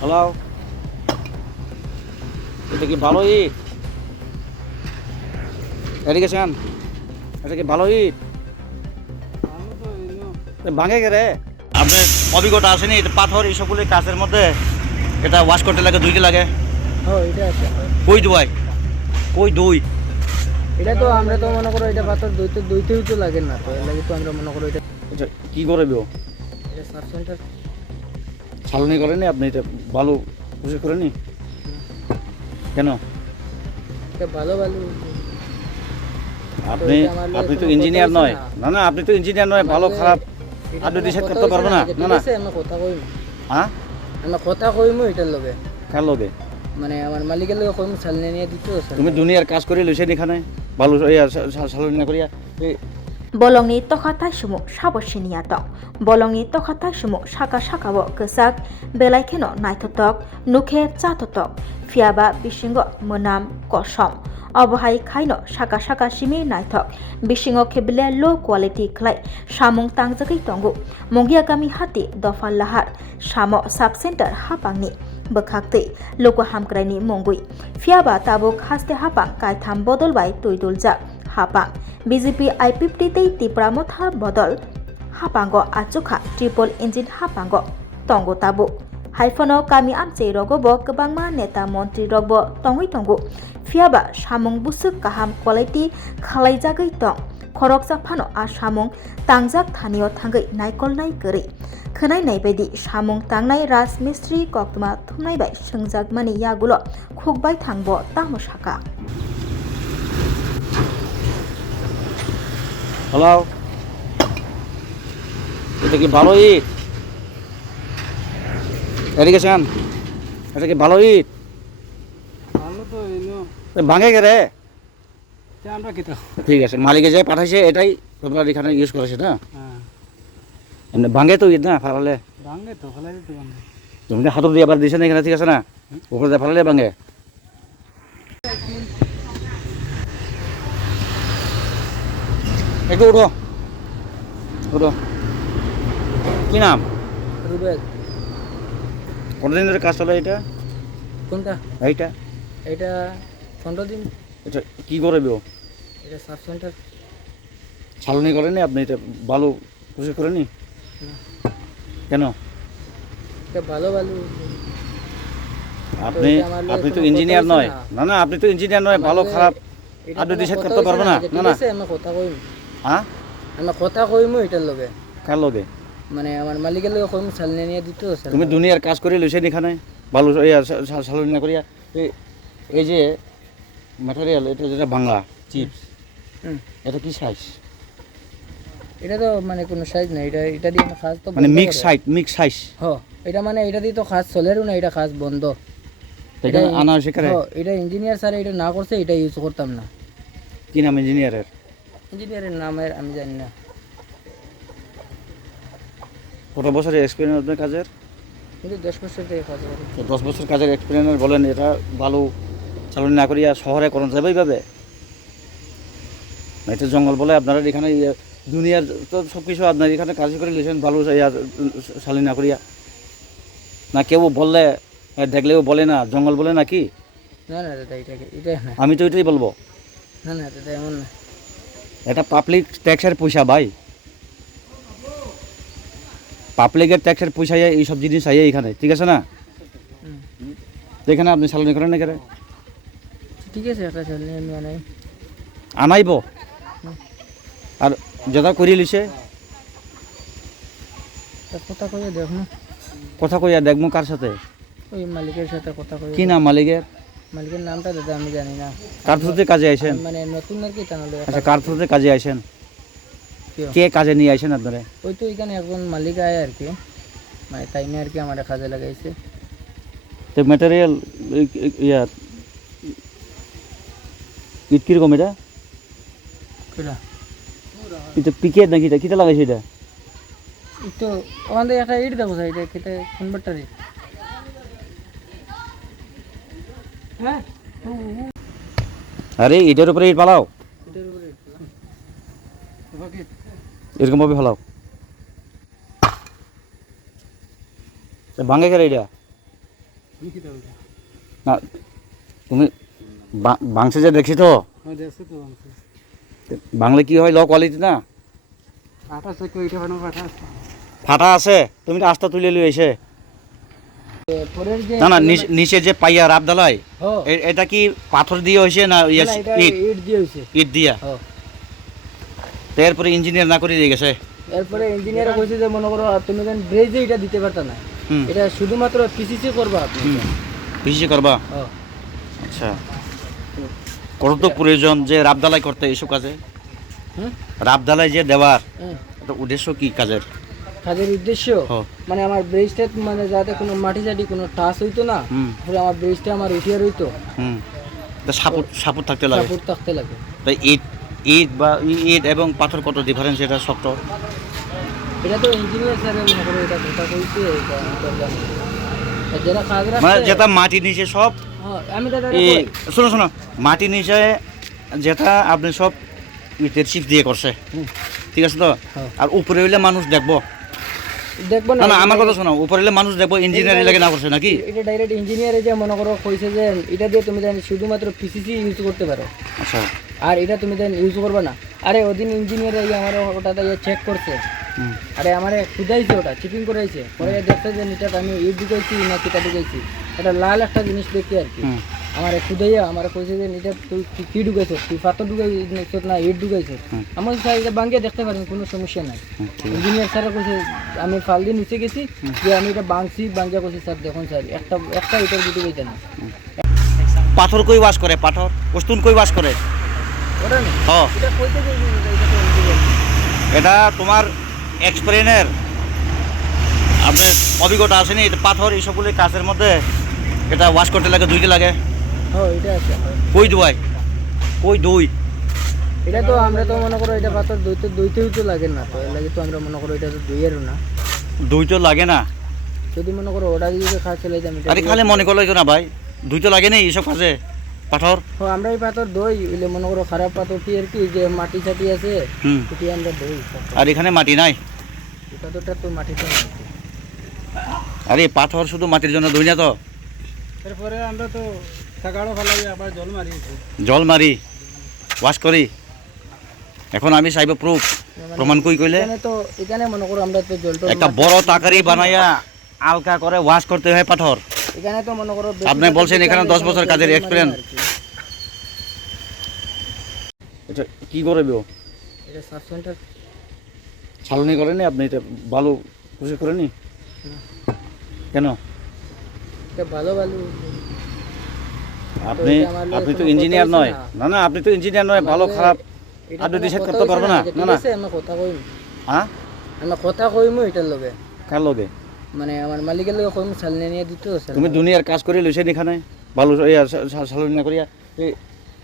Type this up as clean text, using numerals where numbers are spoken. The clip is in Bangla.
হ্যালো, এটা কি ভালো ইট? এদিকে চান, এটা কি ভালো ইট? ভাঙে গেলে আপনার অভিজ্ঞতা আসেনি? এটা পাথর এইসবগুলো কাছের মধ্যে এটা ওয়াশ করতে লাগে, দুইকে লাগে। এটা আছে। কই দুয়াই, কই দুই? এটা তো আমরা তো মনে করো এটা পাথর দুইতেও তো লাগে না, তো এর লাগে তো আমরা মনে করো এটা এটা কি করবে? এটা সাব সেন্টার ছালনি করেনি আপনি? এটা ভালো বুঝে করেনি কেন? এটা ভালো ভালো আপনি আপনি তো ইঞ্জিনিয়ার নয়। না না, আপনি তো ইঞ্জিনিয়ার নয়। ভালো খারাপ আপনি ডিসাইড করতে পারবেন না। না না, আমরা কথা কইম, হ্যাঁ আমরা কথা কইমু এটার লগে, কার লগে? মানে আমার মালিকের লগে কইমু চালনে নিয়ে দিতে। তুমি দুনিয়ার কাজ করে লইছেন এখানে ভালো ছালনি না করিয়া। bolongni tokhatai sumu sabosiniya tok bolongni tokhatai sumu saka sakao kesak belai kheno naithotok nukhe chatotok fiaba bisingo monam kosom অবহাই খাইনো সাকা সাকা সিমি নাইথক বিশিঙ খেবিলে লো কোয়ালিটি খ্লাই সামুং তাংজাগৈ তঙ্গু মঙ্গিয়াগামি হাতি দফা লাহার সাম সাব সেন্টার হাপাংনি বখাকতৈ লোক হামক্রাইনি মঙ্গুই ফিয়াবা তাবুক হাসতে হাপাং কাইথাম বদলবাই তৈদুলজাক হাপাং বিজেপি I-50 তিপ্রামথা বদল হাপাঙ্গ আচুখা ট্রিপল ইঞ্জিন হাপাঙ্গ তঙ্গ তাবু হাইফনো কামি আমচে রগবো गोबांमा नेता मन्त्री रगबो तंगै तंगु फियाबा सामुं बुसुक काहाम क्वालिटी खालायजागै तं खरक जाफानो आ सामुं तांजाक थानियो थांगै नायकलनाय गरै खोनायनाय बायदि सामुं तांनाय राजमिस्ट्रि कक्तमा थुमनाय बाय सोंजाक मानि यागुलो खुगबाय थांबो तामसाका। হ্যালো, এটা কি ভালো ইট? এদিকে চান, এটা কি ভালো ইট? ভালো তো এনো ভাঙে গেলে আমরা কি তো ঠিক আছে, মালিকে যে পাঠাইছে এটাই তোমরা এখানে ইউজ করেছে না? হ্যাঁ এমনি ভাঙে তো ইট না ফালালে? ভাঙে তো ফেলাই দিতে ভাঙে। তুমি তো হাতর দিয়ে আবার দিছে না এখানে, ঠিক আছে না? ওপরে দিয়ে ফালালে ভাঙে। একটু উঠো উঠো। কি নাম? রুবেল। কতদিন ধরে কাজ চলে এটা? কোনটা? এইটা এটা 15 দিন। এটা কি করবে? এটা সাব সেন্টার ছালনি করেনি আপনি? এটা ভালো বুঝে করেনি কেন? এটা ভালো ভালো আপনি আপনি তো ইঞ্জিনিয়ার নয়। না না, আপনি তো ইঞ্জিনিয়ার নয়। ভালো খারাপ আপনি ডিসাইড করতে পারবেন না। না না, আমরা কথা কইম, হ্যাঁ আমরা কথা কইমু এটার লগে, কার লগে? মানে আমার মালিকের লগে কইমু চালনে নিয়ে দিতে। তুমি দুনিয়ার কাজ করে লইছেন এখানে ভালো ছালনি না করিয়া। এই যে ম্যাটেরিয়াল, এটা যেটা বাংলা চিপস, এটা কি সাইজ? এটা তো মানে কোনো সাইজ না, এটা এটা দিয়ে খাস তো মানে মিক্স সাইজ। এটা মানে এটা দিয়ে তো খাস চলেরও না, এটা খাস বন্ধ। এটা আনা সেখানে এটা ইঞ্জিনিয়ার স্যার এটা না করছে, এটা ইউজ করতাম না। কি নাম ইঞ্জিনিয়ারের? ইঞ্জিনিয়ারের নামের আমি জানি না। কত বছরের এক্সপিরিয়েন্স আপনার কাজের? কিন্তু 10 বছর থেকে কাজ করি। 10 বছর কাজের এক্সপিরিয়েন্স বলেন, এটা ভালো চালনি না করিয়া শহরে করেন যাবে এইভাবে? এটা জঙ্গল বলে আপনারা এখানে দুনিয়ার তো সব কিছু আপনার এখানে কাজ করে লিখেন ভালো চালনি না করিয়া। না কেউ বললে দেখলেও বলে না জঙ্গল বলে নাকি? না না দাদা, এটা না। আমি তো এটাই বলবো। না না দাদা, এমন না। এটা পাবলিক ট্যাক্সের পয়সা ভাই, পাবলিকের ট্যাক্সের পয়সা এইসব জিনিস আইয়ে এখানে, ঠিক আছে না? তো এখানে আপনি চালনি করেন না কেন? ঠিক আছে, একটা চালনি আমি আনাই। আনাইব আর যেটা করি লিছে কথা কইয়া দেখ না। কথা কইয়া দেখবো কার সাথে? ওই মালিকের সাথে কথা কই। কি নাম মালিকের? মালিকের নামটা দাদা আমি জানি না। কার থ্রুতে কাজে আইছেন? মানে নতুন আর কি জানালো। আচ্ছা, কার থ্রুতে কাজে আইছেন? কে কাজে নিয়ে আইছেন আপনারা? ওই তো এখানে একজন মালিক আয় আর কি, মানে তাই নিয়ে আর কি আমার কাজে লাগাইছে। তো ম্যাটেরিয়াল ইয়া ইট কিরকম? এটা কিরা এটা পিকেট নাকি? এটা কিটা লাগাইছে? এটা তো ওখান থেকে একটা ইট দেখো, এটা কেটে কনভার্টার ইট। হ্যাঁ, আরে এটার উপরে ইট পালাও, এটার উপরে ইট বাকি এরকম ভাবে ফেলাও। ভাঙে গেলে এটা না তুমি বাংসে যে দেখছি তো বাংলা কি হয় লো কোয়ালিটি না ফাটা আছে তুমি আস্তা তুলে লিয়ে এসে পরের যে না না নিচে যে পাইয়া রাব দালাই ও এটা কি পাথর দিয়ে হয়েছে না না, এটা ইট ইট দিয়ে হইছে ইট দিয়া ও তো এরপরে ইঞ্জিনিয়ার না করে দিয়ে গেছে এরপরে ইঞ্জিনিয়ার কইছে যে মনে করো তুমি দেন ব্রেজে এটা দিতে পারতা না হুম এটা শুধুমাত্র পিসিসি করবা আপনি বেশি করবা ও আচ্ছা কত তো প্রয়োজন যে রাবদালাই করতে এইসব কাজে হুম রাবদালাই যে দেওয়ার হুম। এটা উদ্দেশ্য কি কাজের কাজের উদ্দেশ্য ও। মানে আমার ব্রেজটা মানে যাতে কোনো মাটি চাটি কোনো টাচ হইতো না হুম তাহলে আমার ব্রেজটা আমার উঠিয়ে রইতো হুম তা সাপোর্ট সাপোর্ট থাকতে লাগে সাপোর্ট থাকতে লাগে তাই ইট ইট বা ইট এবং পাথর কত ডিফারেন্স এটা শক্ত এটা তো ইঞ্জিনিয়ার স্যার মনে করো এটা কথা কইছে এটা আমি তো জানি আর যারা কাজ মানে রাখছে যেটা মাটি নিচে সব হ্যাঁ, আমি তো এই শোনো শোনো মাটি নিচে যেটা আপনি সব ইটের চিপ দিয়ে করছে হুম। ঠিক আছে তো হ্যাঁ। আর উপরে হইলে মানুষ দেখবো দেখবো না না আমার কথা শোনো উপরে হইলে মানুষ দেখবো ইঞ্জিনিয়ারিং লাগে না করছে নাকি এটা ডাইরেক্ট ইঞ্জিনিয়ারে যে মনে করো কইছে যে এটা দিয়ে তুমি জানি শুধুমাত্র পিসিসি ইউজ করতে পারো আচ্ছা আর এটা তুমি দেন ইউজ করবে না আরে ওদিন ইঞ্জিনিয়ার আমার ওটাতে চেক করছে হুম আরে আমার খুদাইছে ওটা চেকিং করাইছে পরে দেখছে যে এটা আমি ইট ঢুকাইছি না কিটা ঢুকাইছি এটা লাল একটা জিনিস দেখি আর কি হুম আমার খুদাইয়া আমার কইছে যে এটা তুই কি ঢুকাইছ তুই পাথর ঢুকাইছ না ইট ঢুকাইছ হুম। আমার স্যার এটা বাঙ্গিয়ে দেখতে পারেন কোনো সমস্যা নাই হুম, ঠিক আছে। ইঞ্জিনিয়ার স্যার কইছে আমি ফাল দিয়ে নিচে গেছি যে আমি এটা বাংছি বাঙ্গিয়া কইছি স্যার দেখুন স্যার একটা ইটার দুটো গেছে না পাথর কই বাস করে পাথর উস্তুন কই বাস করে ওটা না হ এটা কইতে যে এটা তো engineer। এটা তোমার এক্সপিরিয়েন্সের আপনার অভিজ্ঞতা আসেনি এটা পাথর এইসবগুলি কাছের মধ্যে এটা ওয়াশ করতে লাগে দুইতে লাগে হ্যাঁ এটা আছে কই দুয়াই কই দুই এটা তো আমরা তো মনে করো এটা পাথর দইতেও তো লাগে না তো এর লাগে তো আমরা মনে করো এটা তো দইয়েরও না দুই তো লাগে না যদি মনে করো ওটা যদি খাওয়া চলে যাই আরে খালি মনে করলে তো না ভাই দুই তো লাগে নেই এইসব কাজে পাথর আমরা এই পাথর দই এলে মনে করো খারাপ পাথরটি আর কি যে মাটি চাটি আছে হুম সেটি আমরা দই আর এখানে মাটি নাই এই পাথরটা তো মাটিতে নাই আরে পাথর শুধু মাটির জন্য দুই না তো এরপরে আমরা তো সাগাড়ো ফেলাই আবার জল মারি জল মারি ওয়াশ করি এখন আমি চাইব প্রুফ প্রমাণ কই কইলে এখানে তো এখানে মনে করো আমরা তো জলটা একটা বড় তাকারি বানাইয়া আলকা করে ওয়াশ করতে হয় পাথর এখানে তো মনে করো আপনি বলছেন এখানে 10 বছর কাজের experience। এটা কি করে বিও এটা সাব সেন্টার ছালনি করেনি আপনি এটা ভালো খুশি করেনি কেন এটা ভালো ভালো আপনি আপনি তো ইঞ্জিনিয়ার নয় না না আপনি তো ইঞ্জিনিয়ার নয় ভালো খারাপ আপনি ডিসাইড করতে পারবে না না না আমরা কথা কইম হ্যাঁ আমরা কথা কইমু এটার লগে কার লগে মানে আমার মালিকের লগে কইমু চালনে নিয়ে দিত তুমি দুনিয়ার কাজ করে লইছেন এখানে ভালো ছালনি না করিয়া